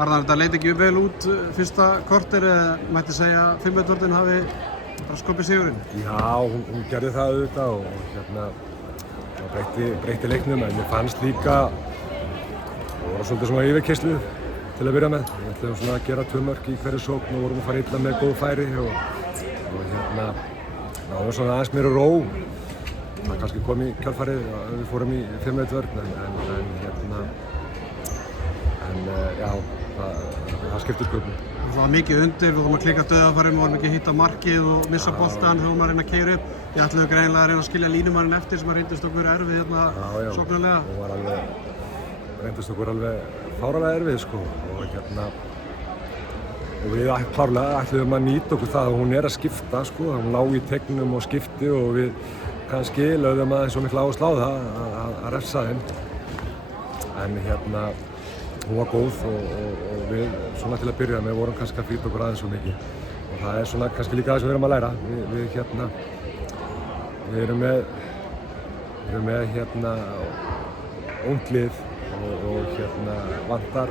Arnar, þetta leit ekki vel út fyrsta korter eða mætti segja að 5-1 hafi bara skopið sigurinn? Já, hún gerði það auðvitað og breytti leiknum, en mér fannst líka það voru svolítið svona yfirkeyrslu til að byrja með. Við ætlum svona að gera 2 mörk í hverju sókn og vorum að fara illa með góð færi og náðum svona aðeins meira ró. Það kannski kom í kjölfarið að við fórum í 5-1 vörn en já, það skiptir sköpum. Það var mikið undir, við vorum að klika döðafærum, við vorum ekki að hitta markið og missa boltann þegar við vorum að reyna að keyra upp. Ég ætlaði greinilega að reyna að skilja línumanninn eftir sem að reyndist okkur erfið hérna sóknarlega. Og reyndist okkur alveg fáralega erfið sko og við klárlega ætluðum að nýta okkur það að hún er að skipta sko, hún lá í tegnum og skipti og við kannski lögðum aðeins svo mikla áherslu á það að refsa þeim. En hún var góð og við svona til að byrja með vorum kannski að flýta okkur aðeins svo mikið og það er svona kannski líka það sem við erum að læra. Við erum með ungt lið og vantar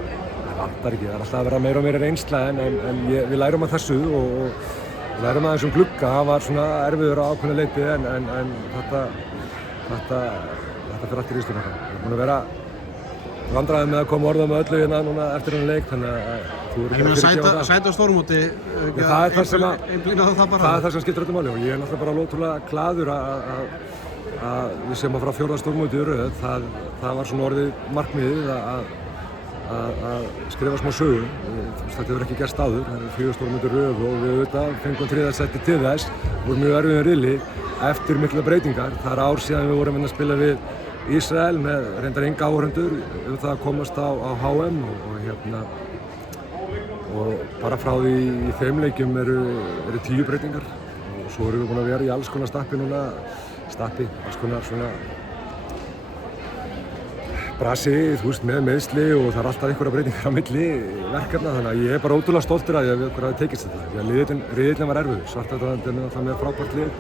ekki, það er alltaf að vera meira og meira reynsla en við lærum að þessu og við lærum aðeins glugga, það var svona erfiður á ákveðnu leyti en þetta fyrir allt í ristum þetta. Við erum búin að vera vandræðið með að koma orða með öllu hérna núna eftir þennan leik, þannig að þú eru ekki að gefa það. Sæta á stórmóti, það er það sem skiptir öllu máli og ég er náttúrulega bara ótrúlega glaður að við séum að fara 4. stórmóti í röð. Það var svona orðið markmiðið að skrifa smá sögu. Þetta hefur ekki gerst áður, það eru 4 stórmóti í röð og við auðvitað fengum 3. sæti til þess, vorum mjög erfiðum riðli eftir mikla breytingar. Það er ár síðan við vorum að spila við Ísrael með reyndar enga áhorfendur það að komast á HM og bara frá því í þeim leikjum eru 10 breytingar og svo erum við búin að vera í alls konar alls konar svona brasi, með meiðsli og það er alltaf einhverja breytingar á milli verkefna, þannig að ég er bara ótrúlega stoltur að við okkur hafi tekist þetta. Því að riðillinn var erfiður, Svartadauðinn er alltaf með frábært lið.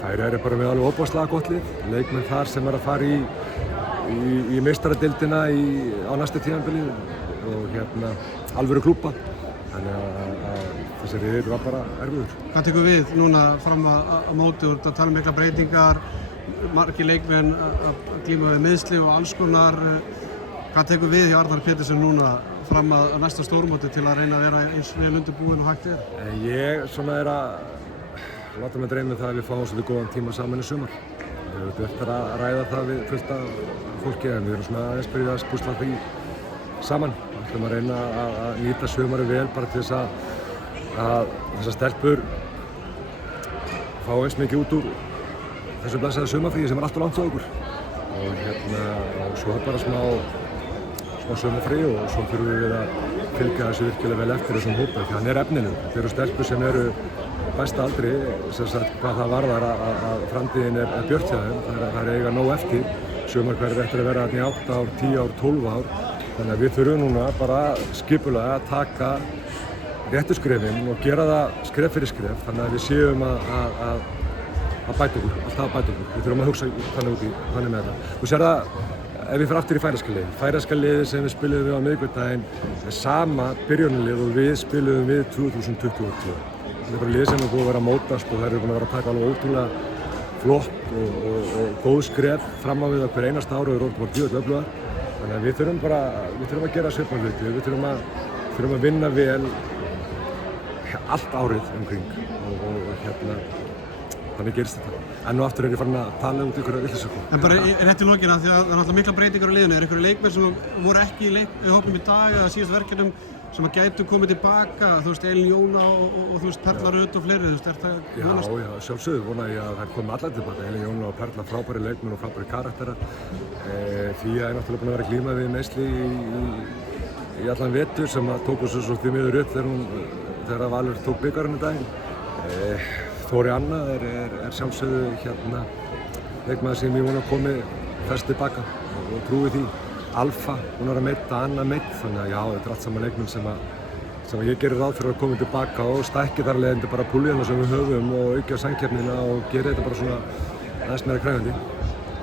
Þær eru bara með alveg óbúðslega gott lið, leikmenn þar sem er að fara í meistaradeildina á næsta tímabili og alvöru klúbba, þannig að þessi riðill var bara erfiður. Hvað tekur við núna fram að móti úr að tala mikla breytingar, margir leikmenn að glíma við meiðsli og alls konar, hvað tekur við hjá Arnar Pétursson núna fram að næsta stórmóti til að reyna að vera eins vel undirbúin og hægt er? Ég svona er að láta mig dreyma það að við fáum svolítið góðan tíma saman í sumar. Við höfum eftir að ræða það við fullt af fólki en við erum svona aðeins byrjuð að spúsla því saman. Við ætlum að reyna að nýta sumarið vel bara til þess að þessar stelpur fá eins mikið út úr þessu blessaða sumarfríi sem er alltaf langt á okkur. Og svo er bara smá sumarfrí og svo þurfum við að fylgja þessu virkilega vel eftir þessum hópa því hann er efnilegur. Þeir eru stelpur sem eru besta aldri, hvað það varðar að framtíðin er björt hjá þeim. Það er eiga nóg eftir, sumar hverjir eftir að vera þarna í 8 ár, 10 ár, 12 ár. Þannig að við þurfum núna bara skipulega að taka réttu skrefin og gera það skref fyrir skref. Þannig að við séum að bæta okkur, alltaf að bæta okkur. Við þurfum að hugsa þannig með þetta. Þú sér það ef við fyrir aftur í færeyska liðið sem við spiluðum við á miðvikudaginn er sama byrjunarlið og við spiluðum við 2022. Það er bara lið sem er búið að vera að mótast og þær eru búin að vera að taka alveg ótrúlega flott og góð skref fram á við á hver einasta ári og við erum bara djöfull öflugar. Þannig að við þurfum að gera svipaða hluti, við þurfum að vinna vel allt árið umkring og þannig gerist þetta. Enn og aftur er ég farin að tala út ykkur villisökum. En bara rétt í lokina því að það er náttúrulega mikla breytingar á liðinu. Er einhverju leikmenn sem voru ekki í hópnum í dag eða síðast verkefnum sem að gætu komið tilbaka, þú veist, Elín Jóna og þú veist, Perla Rut og fleiri, þú veist, er það vonast? Já, sjálfsögðu vona ég að þær komi allar tilbaka. Elín Jóna og Perla frábæri leikmenn og frábæri karakterar. Því að ég er náttúrulega búin að vera að glíma við meiðsli í allan vetur sem að tóku svo því miður upp þegar Valur tók bikarinn í daginn. Þóri Anna er sjálfsögðu leikmaður sem ég vona að komi þess tilbaka og trúi því. Alfa, hún er að meita, Anna meitt, þannig að já, þetta er allt saman leikmenn sem ég gerir ráð fyrir að koma tilbaka og stækki þar leiðandi bara púlíuna sem við höfum og aukja samkeppnina og gera þetta bara svona aðeins meira krefjandi.